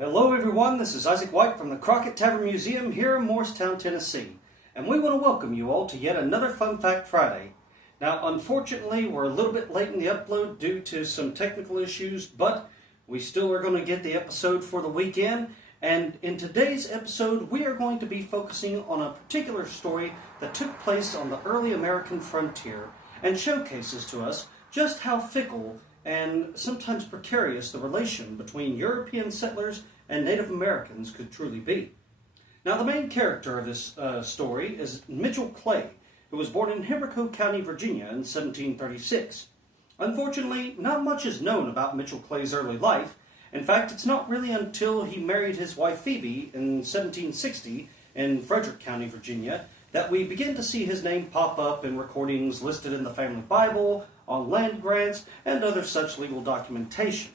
Hello everyone, this is Isaac White from the Crockett Tavern Museum here in Morristown, Tennessee. And we want to welcome you all to yet another Fun Fact Friday. Now, unfortunately, we're a little bit late in the upload due to some technical issues, but we still are going to get the episode for the weekend. And in today's episode, we are going to be focusing on a particular story that took place on the early American frontier and showcases to us just how fickle and sometimes precarious the relation between European settlers and Native Americans could truly be. Now, the main character of this story is Mitchell Clay, who was born in Mercer County, Virginia in 1736. Unfortunately, not much is known about Mitchell Clay's early life. In fact, it's not really until he married his wife Phoebe in 1760 in Frederick County, Virginia, that we begin to see his name pop up in recordings listed in the family Bible, on land grants, and other such legal documentation.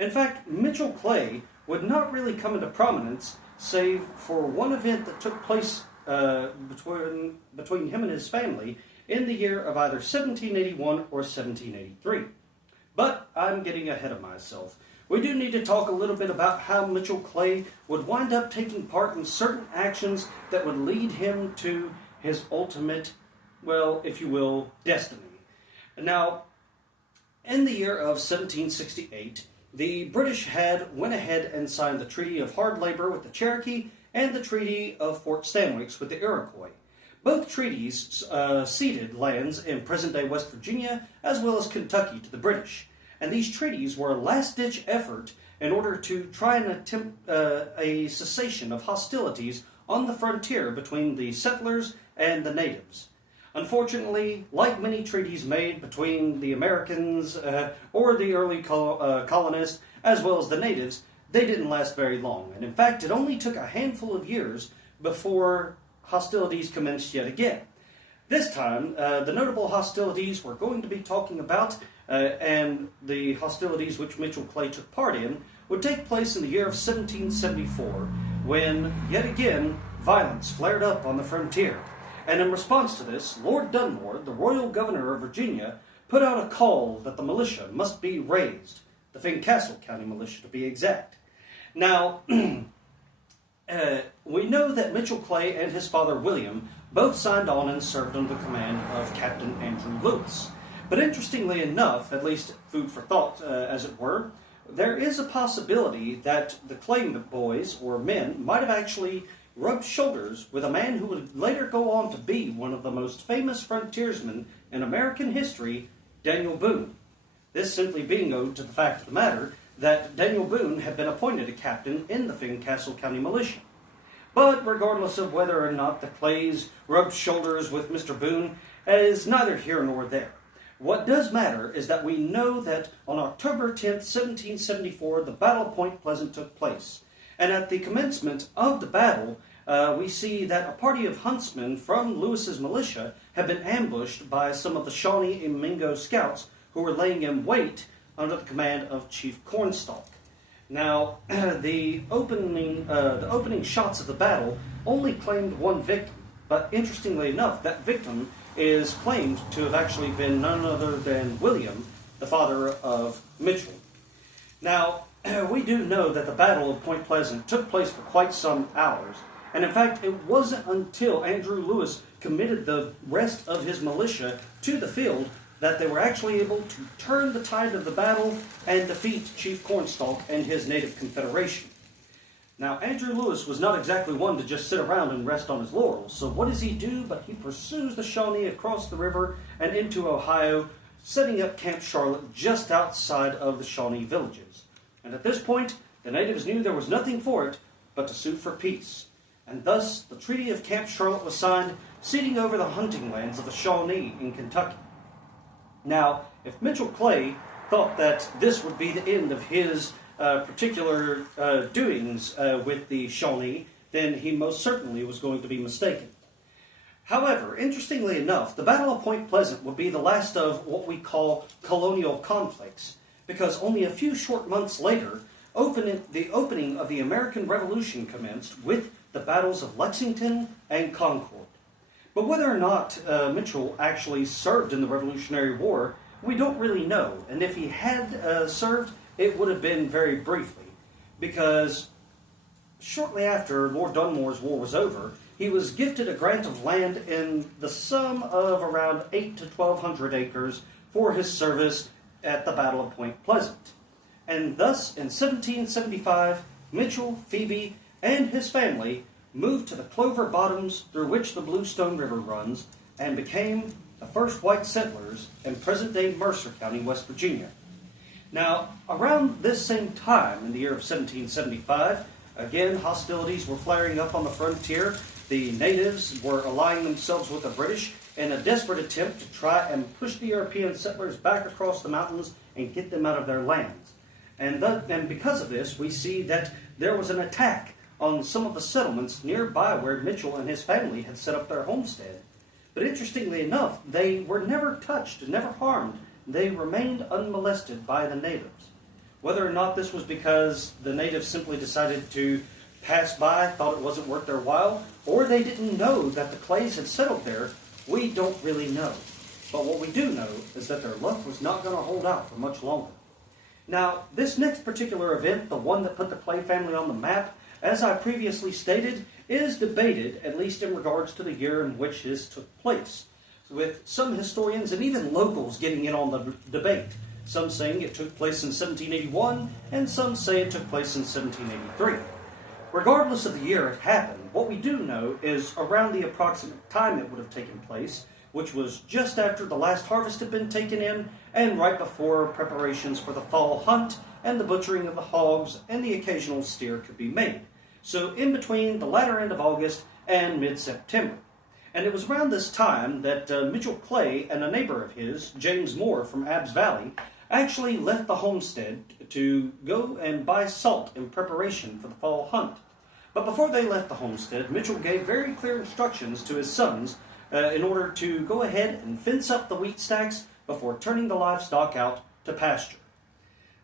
In fact, Mitchell Clay would not really come into prominence save for one event that took place between him and his family in the year of either 1781 or 1783. But I'm getting ahead of myself. We do need to talk a little bit about how Mitchell Clay would wind up taking part in certain actions that would lead him to his ultimate, well, if you will, destiny. Now, in the year of 1768, the British went ahead and signed the Treaty of Hard Labor with the Cherokee and the Treaty of Fort Stanwix with the Iroquois. Both treaties ceded lands in present-day West Virginia as well as Kentucky to the British. And these treaties were a last-ditch effort in order to try and attempt a cessation of hostilities on the frontier between the settlers and the natives. Unfortunately, like many treaties made between the Americans or the early colonists, as well as the natives, they didn't last very long. And in fact, it only took a handful of years before hostilities commenced yet again. This time, the notable hostilities we're going to be talking about, and the hostilities which Mitchell Clay took part in, would take place in the year of 1774, when, yet again, violence flared up on the frontier. And in response to this, Lord Dunmore, the royal governor of Virginia, put out a call that the militia must be raised, the Fincastle County militia to be exact. Now, we know that Mitchell Clay and his father William both signed on and served under the command of Captain Andrew Lewis. But interestingly enough, at least food for thought as it were, there is a possibility that the Clay boys, or men, might have actually rubbed shoulders with a man who would later go on to be one of the most famous frontiersmen in American history, Daniel Boone. This simply being owed to the fact of the matter that Daniel Boone had been appointed a captain in the Fincastle County militia. But regardless of whether or not the Clays rubbed shoulders with Mr. Boone, is neither here nor there. What does matter is that we know that on October 10th, 1774, the Battle of Point Pleasant took place. And at the commencement of the battle, we see that a party of huntsmen from Lewis's militia had been ambushed by some of the Shawnee and Mingo scouts who were laying in wait under the command of Chief Cornstalk. Now, the opening shots of the battle only claimed one victim, but interestingly enough, that victim is claimed to have actually been none other than William, the father of Mitchell. Now, we do know that the Battle of Point Pleasant took place for quite some hours, and in fact, it wasn't until Andrew Lewis committed the rest of his militia to the field that they were actually able to turn the tide of the battle and defeat Chief Cornstalk and his native confederation. Now, Andrew Lewis was not exactly one to just sit around and rest on his laurels, so what does he do but he pursues the Shawnee across the river and into Ohio, setting up Camp Charlotte just outside of the Shawnee villages. And at this point, the natives knew there was nothing for it but to sue for peace. And thus, the Treaty of Camp Charlotte was signed, ceding over the hunting lands of the Shawnee in Kentucky. Now, if Mitchell Clay thought that this would be the end of his particular doings with the Shawnee, then he most certainly was going to be mistaken. However, interestingly enough, the Battle of Point Pleasant would be the last of what we call colonial conflicts, because only a few short months later, the opening of the American Revolution commenced with the battles of Lexington and Concord. But whether or not Mitchell actually served in the Revolutionary War, we don't really know. And if he had served, it would have been very briefly, because shortly after Lord Dunmore's war was over, he was gifted a grant of land in the sum of around 8 to 1,200 acres for his service at the Battle of Point Pleasant. And thus, in 1775, Mitchell, Phoebe, and his family moved to the Clover Bottoms through which the Bluestone River runs and became the first white settlers in present-day Mercer County, West Virginia. Now, around this same time, in the year of 1775, again, hostilities were flaring up on the frontier. The natives were allying themselves with the British in a desperate attempt to try and push the European settlers back across the mountains and get them out of their lands. And because of this, we see that there was an attack on some of the settlements nearby where Mitchell and his family had set up their homestead. But interestingly enough, they were never touched, never harmed. They remained unmolested by the natives. Whether or not this was because the natives simply decided to pass by, thought it wasn't worth their while, or they didn't know that the Clays had settled there, we don't really know. But what we do know is that their luck was not going to hold out for much longer. Now, this next particular event, the one that put the Clay family on the map, as I previously stated, is debated, at least in regards to the year in which this took place, with some historians and even locals getting in on the debate. Some saying it took place in 1781, and some say it took place in 1783. Regardless of the year it happened, what we do know is around the approximate time it would have taken place, which was just after the last harvest had been taken in, and right before preparations for the fall hunt and the butchering of the hogs and the occasional steer could be made. So in between the latter end of August and mid-September. And it was around this time that Mitchell Clay and a neighbor of his, James Moore from Abbs Valley, actually left the homestead to go and buy salt in preparation for the fall hunt. But before they left the homestead, Mitchell gave very clear instructions to his sons in order to go ahead and fence up the wheat stacks before turning the livestock out to pasture.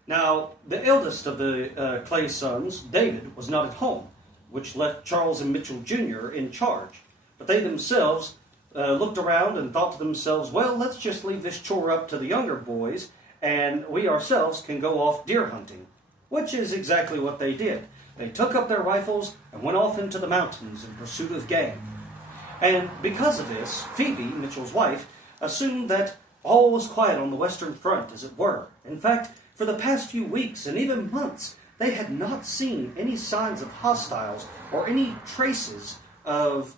Now, the eldest of the Clay sons, David, was not at home, which left Charles and Mitchell Jr. in charge. But they themselves looked around and thought to themselves, well, let's just leave this chore up to the younger boys, and we ourselves can go off deer hunting, which is exactly what they did. They took up their rifles and went off into the mountains in pursuit of game. And because of this, Phoebe, Mitchell's wife, assumed that all was quiet on the western front, as it were. In fact, for the past few weeks and even months, they had not seen any signs of hostiles or any traces of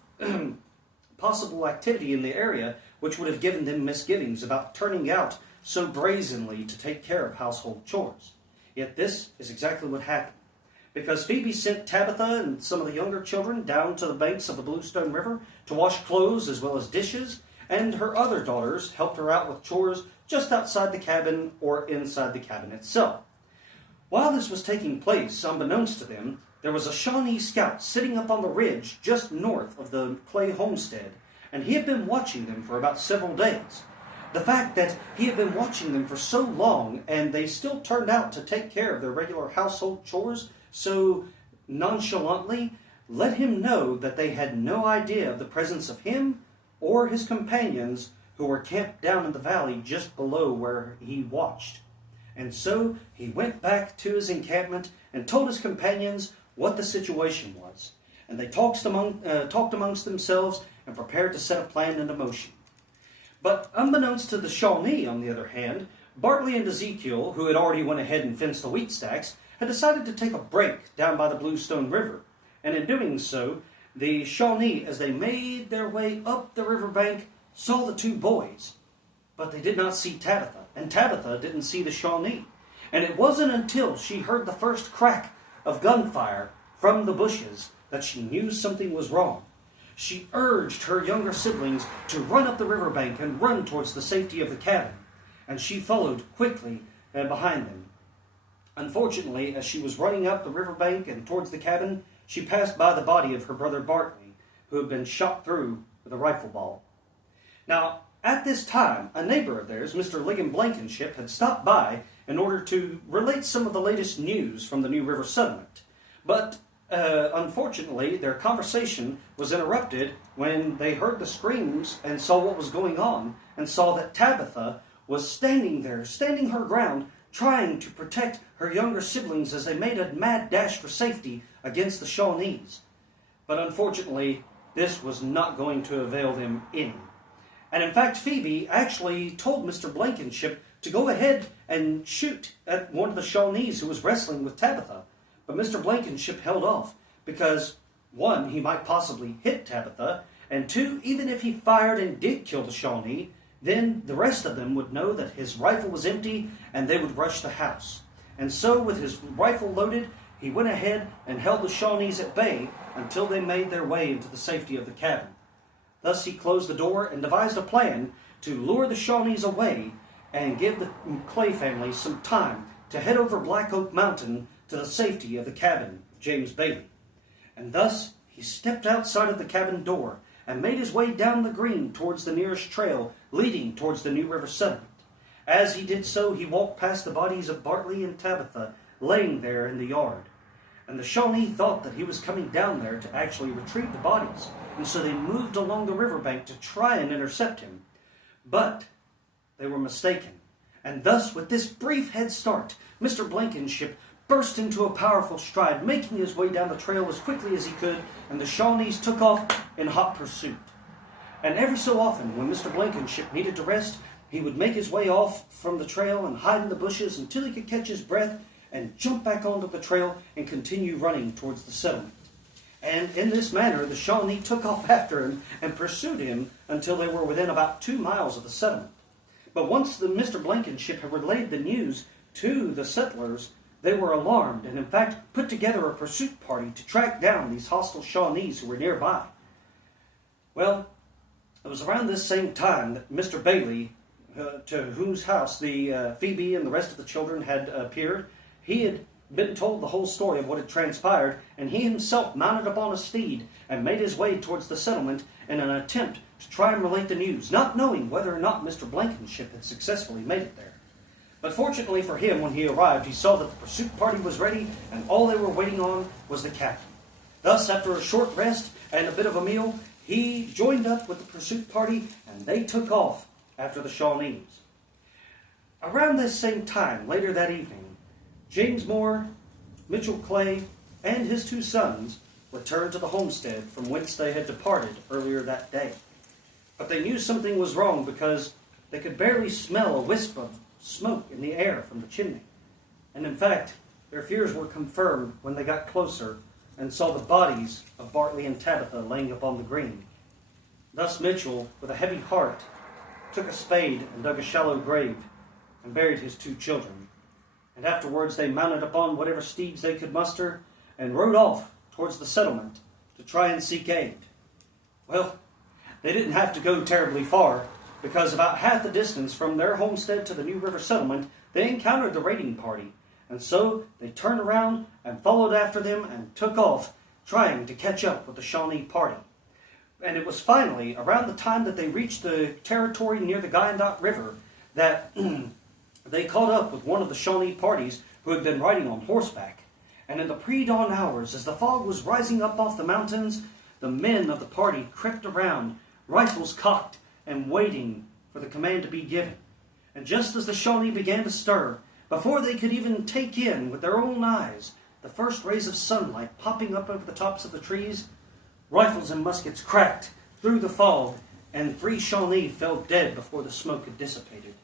possible activity in the area, which would have given them misgivings about turning out so brazenly to take care of household chores. Yet this is exactly what happened. Because Phoebe sent Tabitha and some of the younger children down to the banks of the Bluestone River to wash clothes as well as dishes, and her other daughters helped her out with chores just outside the cabin or inside the cabin itself. While this was taking place, unbeknownst to them, there was a Shawnee scout sitting up on the ridge just north of the Clay homestead, and he had been watching them for about several days. The fact that he had been watching them for so long and they still turned out to take care of their regular household chores so nonchalantly let him know that they had no idea of the presence of him or his companions who were camped down in the valley just below where he watched. And so he went back to his encampment and told his companions what the situation was. And they talked amongst themselves and prepared to set a plan into motion. But unbeknownst to the Shawnee, on the other hand, Bartley and Ezekiel, who had already went ahead and fenced the wheat stacks, had decided to take a break down by the Bluestone River. And in doing so, the Shawnee, as they made their way up the riverbank, saw the two boys. But they did not see Tabitha, and Tabitha didn't see the Shawnee. And it wasn't until she heard the first crack of gunfire from the bushes that she knew something was wrong. She urged her younger siblings to run up the riverbank and run towards the safety of the cabin, and she followed quickly behind them. Unfortunately, as she was running up the riverbank and towards the cabin, she passed by the body of her brother Bartley, who had been shot through with a rifle ball. Now, at this time, a neighbor of theirs, Mr. Ligon Blankenship, had stopped by in order to relate some of the latest news from the New River settlement. But unfortunately, their conversation was interrupted when they heard the screams and saw what was going on, and saw that Tabitha was standing there, standing her ground, trying to protect her younger siblings as they made a mad dash for safety against the Shawnees. But unfortunately, this was not going to avail them any. And in fact, Phoebe actually told Mr. Blankenship to go ahead and shoot at one of the Shawnees who was wrestling with Tabitha. But Mr. Blankenship held off because, one, he might possibly hit Tabitha, and two, even if he fired and did kill the Shawnee, then the rest of them would know that his rifle was empty and they would rush the house. And so, with his rifle loaded, he went ahead and held the Shawnees at bay until they made their way into the safety of the cabin. Thus he closed the door and devised a plan to lure the Shawnees away and give the Clay family some time to head over Black Oak Mountain to the safety of the cabin of James Bailey. And thus he stepped outside of the cabin door and made his way down the green towards the nearest trail leading towards the New River settlement. As he did so, he walked past the bodies of Bartley and Tabitha laying there in the yard. And the Shawnee thought that he was coming down there to actually retrieve the bodies, and so they moved along the riverbank to try and intercept him. But they were mistaken, and thus, with this brief head start, Mr. Blankenship burst into a powerful stride, making his way down the trail as quickly as he could, and the Shawnees took off in hot pursuit. And every so often, when Mr. Blankenship needed to rest, he would make his way off from the trail and hide in the bushes until he could catch his breath and jump back onto the trail and continue running towards the settlement. And in this manner, the Shawnee took off after him and pursued him until they were within about 2 miles of the settlement. But once Mr. Blankenship had relayed the news to the settlers, they were alarmed and in fact put together a pursuit party to track down these hostile Shawnees who were nearby. Well, it was around this same time that Mr. Bailey, to whose house the Phoebe and the rest of the children had appeared, he had been told the whole story of what had transpired, and he himself mounted upon a steed and made his way towards the settlement in an attempt to try and relate the news, not knowing whether or not Mr. Blankenship had successfully made it there. But fortunately for him, when he arrived, he saw that the pursuit party was ready, and all they were waiting on was the captain. Thus, after a short rest and a bit of a meal, he joined up with the pursuit party, and they took off after the Shawnees. Around this same time, later that evening, James Moore, Mitchell Clay, and his 2 sons returned to the homestead from whence they had departed earlier that day. But they knew something was wrong because they could barely smell a wisp of smoke in the air from the chimney. And in fact, their fears were confirmed when they got closer and saw the bodies of Bartley and Tabitha laying upon the green. Thus Mitchell, with a heavy heart, took a spade and dug a shallow grave and buried his 2 children. And afterwards they mounted upon whatever steeds they could muster and rode off towards the settlement to try and seek aid. Well, they didn't have to go terribly far, because about half the distance from their homestead to the New River settlement, they encountered the raiding party, and so they turned around and followed after them and took off, trying to catch up with the Shawnee party. And it was finally around the time that they reached the territory near the Guyandotte River that they caught up with one of the Shawnee parties who had been riding on horseback. And in the pre-dawn hours, as the fog was rising up off the mountains, the men of the party crept around, rifles cocked, and waiting for the command to be given. And just as the Shawnee began to stir, before they could even take in with their own eyes the first rays of sunlight popping up over the tops of the trees, rifles and muskets cracked through the fog, and 3 Shawnee fell dead before the smoke had dissipated.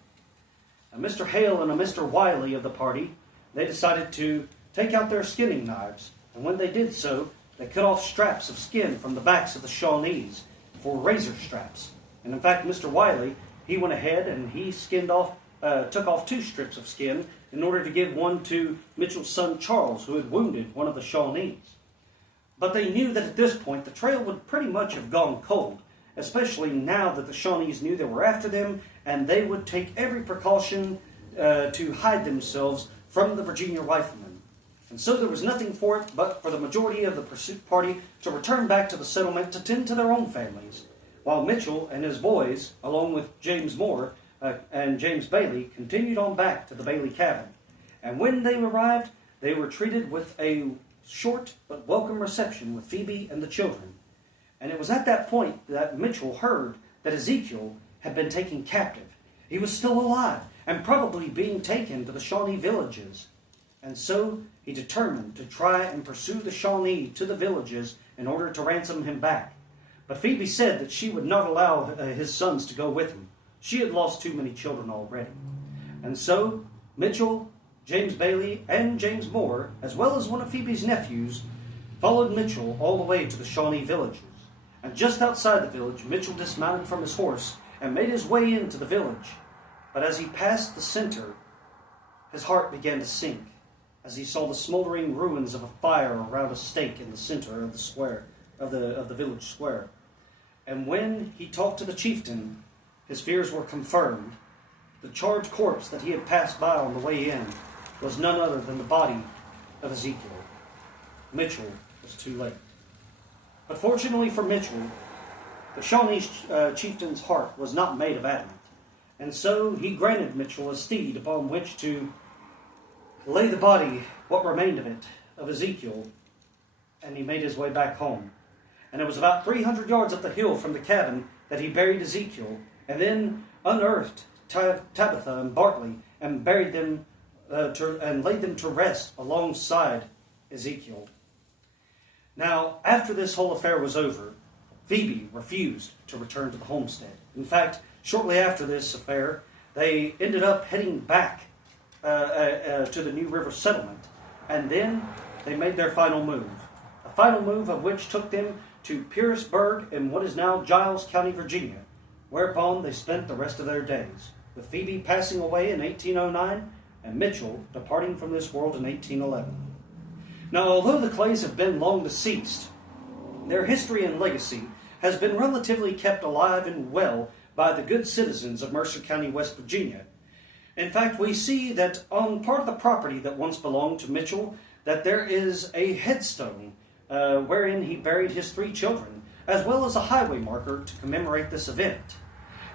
A Mr. Hale and a Mr. Wiley of the party, they decided to take out their skinning knives, and when they did so, they cut off straps of skin from the backs of the Shawnees for razor straps. And in fact, Mr. Wiley, he went ahead and he took off 2 strips of skin in order to give one to Mitchell's son Charles, who had wounded one of the Shawnees. But they knew that at this point the trail would pretty much have gone cold, especially now that the Shawnees knew they were after them, and they would take every precaution to hide themselves from the Virginia riflemen. And so there was nothing for it but for the majority of the pursuit party to return back to the settlement to tend to their own families, while Mitchell and his boys, along with James Moore and James Bailey, continued on back to the Bailey cabin. And when they arrived, they were treated with a short but welcome reception with Phoebe and the children. And it was at that point that Mitchell heard that Ezekiel had been taken captive. He was still alive, and probably being taken to the Shawnee villages. And so he determined to try and pursue the Shawnee to the villages in order to ransom him back. But Phoebe said that she would not allow his sons to go with him. She had lost too many children already. And so Mitchell, James Bailey, and James Moore, as well as one of Phoebe's nephews, followed Mitchell all the way to the Shawnee villages. And just outside the village, Mitchell dismounted from his horse and made his way into the village. But as he passed the center, his heart began to sink as he saw the smoldering ruins of a fire around a stake in the center of the square of the village square. And when he talked to the chieftain, his fears were confirmed. The charred corpse that he had passed by on the way in was none other than the body of Ezekiel. Mitchell was too late. But fortunately for Mitchell, the Shawnee chieftain's heart was not made of adamant, and so he granted Mitchell a steed upon which to lay the body, what remained of it, of Ezekiel, and he made his way back home. And it was about 300 yards up the hill from the cabin that he buried Ezekiel, and then unearthed Tabitha and Bartley, and buried them and laid them to rest alongside Ezekiel. Now, after this whole affair was over, Phoebe refused to return to the homestead. In fact, shortly after this affair, they ended up heading back to the New River settlement, and then they made their final move. A final move of which took them to Pearisburg in what is now Giles County, Virginia, whereupon they spent the rest of their days, with Phoebe passing away in 1809 and Mitchell departing from this world in 1811. Now, although the Clays have been long deceased, their history and legacy has been relatively kept alive and well by the good citizens of Mercer County, West Virginia. In fact, we see that on part of the property that once belonged to Mitchell, that there is a headstone wherein he buried his 3 children, as well as a highway marker to commemorate this event.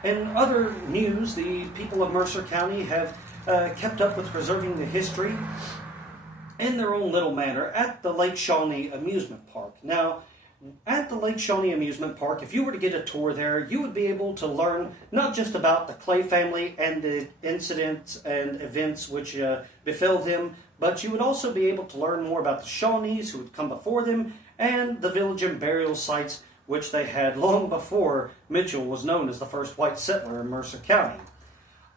In other news, the people of Mercer County have kept up with preserving the history in their own little manner at the Lake Shawnee Amusement Park. Now, at the Lake Shawnee Amusement Park, if you were to get a tour there, you would be able to learn not just about the Clay family and the incidents and events which befell them, but you would also be able to learn more about the Shawnees who had come before them and the village and burial sites which they had long before Mitchell was known as the first white settler in Mercer County.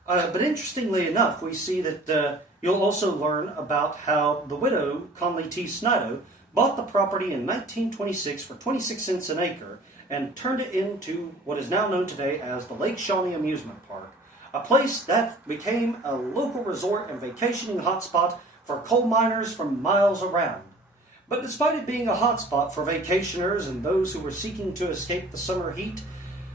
But interestingly enough, we see that you'll also learn about how the widow, Conley T. Snido, bought the property in 1926 for 26 cents an acre and turned it into what is now known today as the Lake Shawnee Amusement Park, a place that became a local resort and vacationing hotspot for coal miners from miles around. But despite it being a hotspot for vacationers and those who were seeking to escape the summer heat,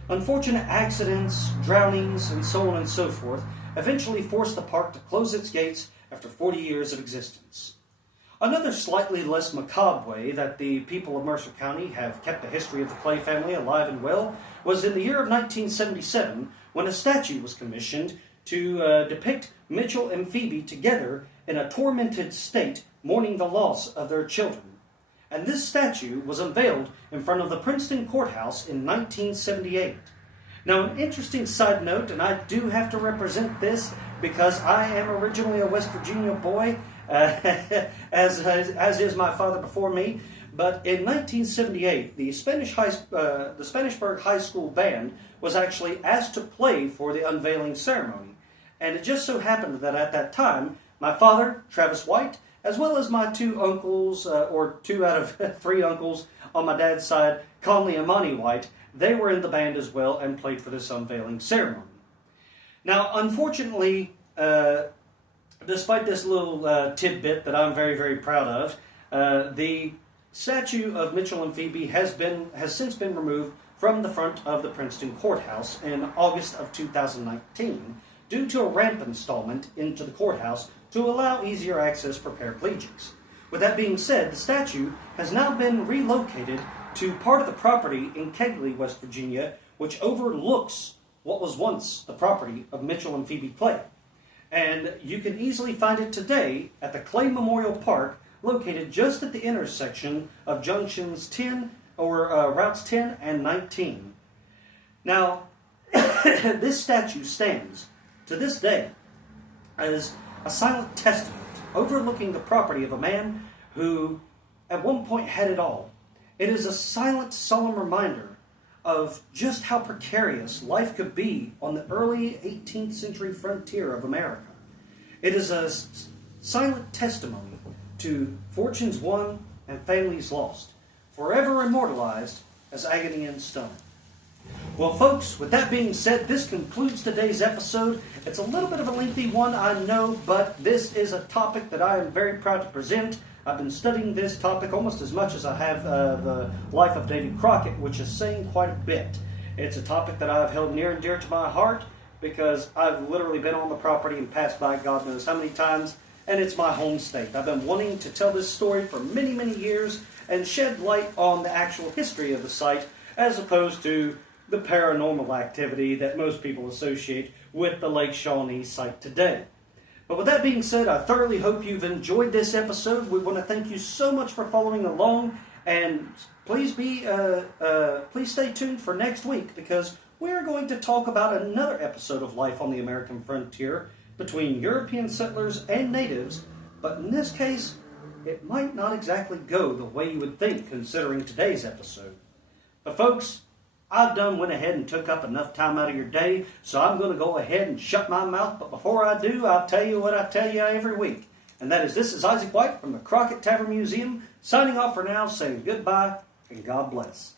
unfortunate accidents, drownings, and so on and so forth eventually forced the park to close its gates after 40 years of existence. Another slightly less macabre way that the people of Mercer County have kept the history of the Clay family alive and well was in the year of 1977 when a statue was commissioned to depict Mitchell and Phoebe together in a tormented state mourning the loss of their children. And this statue was unveiled in front of the Princeton Courthouse in 1978. Now, an interesting side note, and I do have to represent this because I am originally a West Virginia boy, as is my father before me. But in 1978, the Spanish-Burg High School band was actually asked to play for the unveiling ceremony. And it just so happened that at that time, my father, Travis White, as well as my 2 uncles, or 2 out of 3 uncles on my dad's side, Conley and Monty White, they were in the band as well and played for this unveiling ceremony. Now, unfortunately, despite this little tidbit that I'm very, very proud of, the statue of Mitchell and Phoebe has since been removed from the front of the Princeton Courthouse in August of 2019 due to a ramp installment into the courthouse to allow easier access for paraplegics. With that being said, the statue has now been relocated to part of the property in Kegley, West Virginia, which overlooks what was once the property of Mitchell and Phoebe Clay. And you can easily find it today at the Clay Memorial Park, located just at the intersection of junctions 10 or routes 10 and 19. Now, this statue stands to this day as a silent testament overlooking the property of a man who at one point had it all. It is a silent, solemn reminder of just how precarious life could be on the early 18th century frontier of America. It is a silent testimony to fortunes won and families lost, forever immortalized as agony and stone. Well, folks, with that being said, this concludes today's episode. It's a little bit of a lengthy one, I know, but this is a topic that I am very proud to present. I've been studying this topic almost as much as I have the life of David Crockett, which is saying quite a bit. It's a topic that I've held near and dear to my heart because I've literally been on the property and passed by God knows how many times, and it's my home state. I've been wanting to tell this story for many, many years and shed light on the actual history of the site as opposed to the paranormal activity that most people associate with the Lake Shawnee site today. But with that being said, I thoroughly hope you've enjoyed this episode. We want to thank you so much for following along, and please stay tuned for next week because we're going to talk about another episode of life on the American frontier between European settlers and natives, but in this case, it might not exactly go the way you would think considering today's episode. But folks, I've went ahead and took up enough time out of your day, so I'm going to go ahead and shut my mouth. But before I do, I'll tell you what I tell you every week. And that is, this is Isaac White from the Crockett Tavern Museum, signing off for now, saying goodbye and God bless.